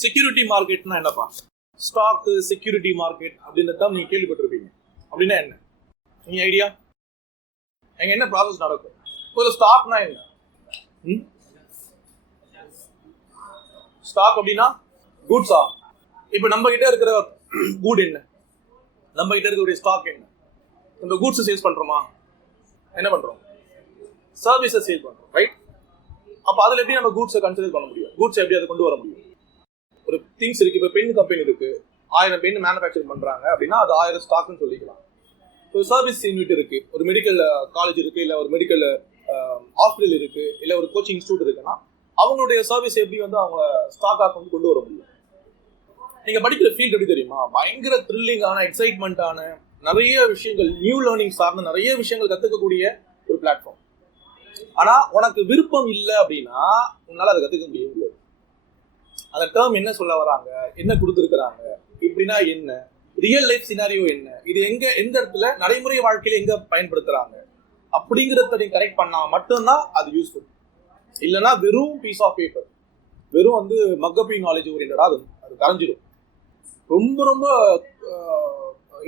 Security மார்க்கெட்னா என்னப்பா? Stock security market அப்படின்ற டேர்ம் நீங்க கேள்விப்பட்டிருப்பீங்க. அப்படின்னா என்ன? நீ ஐடியா எங்க என்ன ப்ராசஸ் நடக்கும்? ஒரு ஸ்டாக்னா என்ன? ஸ்டாக் அப்படின்னா குட்ஸா இப்போ நம்ம கிட்ட இருக்கிற கூட் என்ன? நம்ம கிட்ட இருக்கக்கூடிய ஸ்டாக் என்ன? இந்த குட்ஸ் சேல்ஸ் பண்றோமா? என்ன பண்றோம்? சர்வீஸை சேல் பண்றோம் ரைட் அப்போ அதுல எப்படி நம்ம கூட்ஸை கன்சிடர் பண்ண முடியும்? குட்ஸ் எப்படி அதை கொண்டு வர முடியும்? ஒரு திங்ஸ் இருக்கு. இப்போ பென் கம்பெனி இருக்கு. ஆயிரம் பென் மேனுஃபேக்சர் பண்றாங்க. அப்படின்னா அது ஆயிரம் ஸ்டாக்னு சொல்லிக்கலாம். ஒரு சர்வீஸ் யூனிட் இருக்கு. ஒரு மெடிக்கல் காலேஜ் இருக்கு இல்லை ஒரு மெடிக்கல் ஹாஸ்பிட்டல் இருக்கு இல்லை ஒரு கோச்சிங் இன்ஸ்டியூட் இருக்குன்னா அவங்களுடைய சர்வீஸ் எப்படி வந்து அவங்க ஸ்டாக்காக வந்து கொண்டு வர முடியும்? நீங்க படிக்கிற ஃபீல்ட் எப்படி தெரியுமா? பயங்கர த்ரில்லிங்கான எக்ஸைட்மெண்ட்டான நிறைய விஷயங்கள் நியூ லேர்னிங் சார்ந்த நிறைய விஷயங்கள் கத்துக்கக்கூடிய ஒரு பிளாட்ஃபார்ம் ஆனா உனக்கு விருப்பம் இல்லை அப்படின்னா உன்னால அதை கத்துக்க முடிய முடியாது. அந்த டேர்ம் என்ன சொல்ல வராங்க? என்ன கொடுத்துருக்குறாங்க? இப்படின்னா என்ன? ரியல் லைஃப் சினாரியோ என்ன? இது எங்க எந்த இடத்துல நடைமுறை வாழ்க்கையில எங்க பயன்படுத்துறாங்க? அப்படிங்கிறத நீ கரெக்ட் பண்ணா மட்டும்தான் அது யூஸ்ஃபுல் இல்லைன்னா வெறும் பீஸ் ஆஃப் பேப்பர் வெறும் வந்து மக்கப்பிங் நாலேஜ் ஓரியன்டா அது அது கரைஞ்சிடும் ரொம்ப ரொம்ப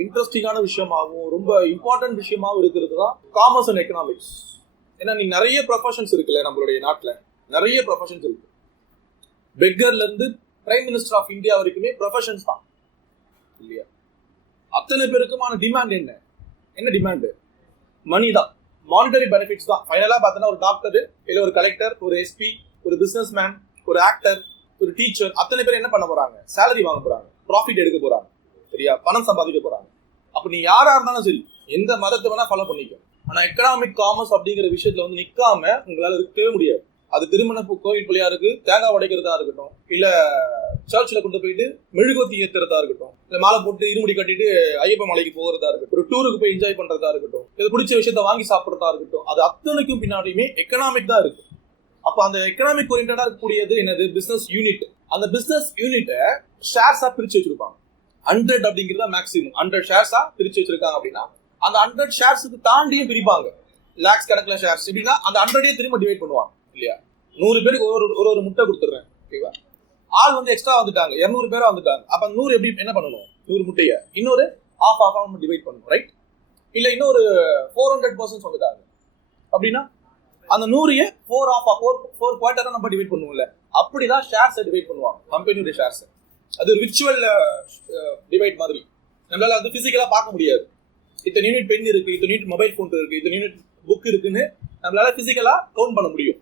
இன்ட்ரெஸ்டிங்கான விஷயமாகவும் ரொம்ப இம்பார்ட்டன்ட் விஷயமாகவும் இருக்கிறது தான் காமர்ஸ் அண்ட் எக்கனாமிக்ஸ் ஏன்னா நீ நிறைய ப்ரொஃபஷன்ஸ் இருக்குல்ல நம்மளுடைய நாட்டில். நிறைய ப்ரொஃபஷன்ஸ் இருக்கு. பெக்கர்ல இருந்து பிரைம் மினிஸ்டர் ஆஃப் இந்தியா வரைக்குமே ப்ரொஃபஷன்ஸ் தான். இல்லையா? அத்தனை பேருக்குமான டிமாண்ட் என்ன? என்ன டிமாண்டு மணி தான். மானிட்டரி பெனிஃபிட்ஸ் தான். ஃபைனலாக பார்த்தோன்னா ஒரு டாக்டர் இல்லை ஒரு கலெக்டர் ஒரு எஸ்பி ஒரு பிஸ்னஸ் மேன் ஒரு ஆக்டர் ஒரு டீச்சர் அத்தனை பேர் என்ன பண்ண போறாங்க? சேலரி வாங்க போறாங்க. ப்ராஃபிட் எடுக்க போறாங்க. சரியா? பணம் சம்பாதிக்க போறாங்க. அப்போ நீ யாரா இருந்தாலும் சரி எந்த மதத்தை வேணா ஃபாலோ பண்ணிக்க. ஆனா எக்கனாமிக் காமர்ஸ் அப்படிங்கிற விஷயத்துல வந்து நிக்காம உங்களால இருக்கவே முடியாது. அது திருமண பு- பிள்ளையாருக்கு தேங்காய் உடைக்கிறதா இருக்கட்டும் இல்ல சர்ச்சில் கொண்டு போயிட்டு மெழுகுவத்தி ஏத்துறதா இருக்கட்டும் இல்லை மாலை போட்டு இருமுடி கட்டிட்டு ஐயப்ப மலைக்கு போகிறதா இருக்கட்டும் ஒரு டூருக்கு போய் என்ஜாய் பண்றதா இருக்கட்டும் இது பிடிச்ச விஷயத்த வாங்கி சாப்பிட்றதா இருக்கட்டும் அது அத்தனைக்கும் பின்னாடியுமே எக்கனாமிக் தான் இருக்கு. அப்போ அந்த எக்கனாமிக் ஓரியன்டாக இருக்கக்கூடியது என்னது? பிஸ்னஸ் யூனிட் அந்த பிஸ்னஸ் யூனிட்டை ஷேர்ஸாக பிரித்து வச்சிருப்பாங்க. ஹண்ட்ரட் அப்படிங்கிறது மேக்ஸிமம் ஹண்ட்ரட் ஷேர்ஸாக பிரித்து வச்சிருக்காங்க அப்படின்னா அந்த ஹண்ட்ரட் ஷேர்ஸுக்கு தாண்டியும் பிரிப்பாங்க. லேக்ஸ் கணக்கில் ஷேர்ஸ் எப்படின்னா அந்த ஹண்ட்ரடே திரும்ப டிவைட் பண்ணுவாங்க. இல்லையா? நூறு பேருக்கு ஒரு ஒரு ஒரு முட்டை கொடுத்துட்றேன். ஓகேவா ஆள் வந்து எக்ஸ்ட்ரா வந்துட்டாங்க. இரநூறு பேரா வந்துட்டாங்க. அப்ப நூறு எப்படி என்ன பண்ணணும்? நூறு முட்டைய. இன்னொரு ஆஃப் ஆஃப் நம்ம டிவைட் பண்ணணும் ரைட் இல்ல இன்னொரு ஃபோர் ஹண்ட்ரட் பர்சன்ட் வந்துட்டாங்க. அப்படின்னா அந்த நூறையே ஃபோர் ஆஃப் ஃபோர் ஃபோர் குவார்ட்டராக நம்ம டிவைட் பண்ணுவோம்ல. அப்படிதான் ஷேர்ஸை டிவைட் பண்ணுவாங்க. கம்பெனியோட ஷேர்ஸ் அது ஒரு விர்ச்சுவல் டிவைட் மாதிரி. நம்மளால அது பிசிக்கலா பார்க்க முடியாது. இத்தனை யூனிட் பென் இருக்கு இத்தனை யூனிட் மொபைல் ஃபோன் இருக்கு இத்தனை யூனிட் புக் இருக்குன்னு நம்மளால பிசிக்கலா கவுண்ட் பண்ண முடியும்.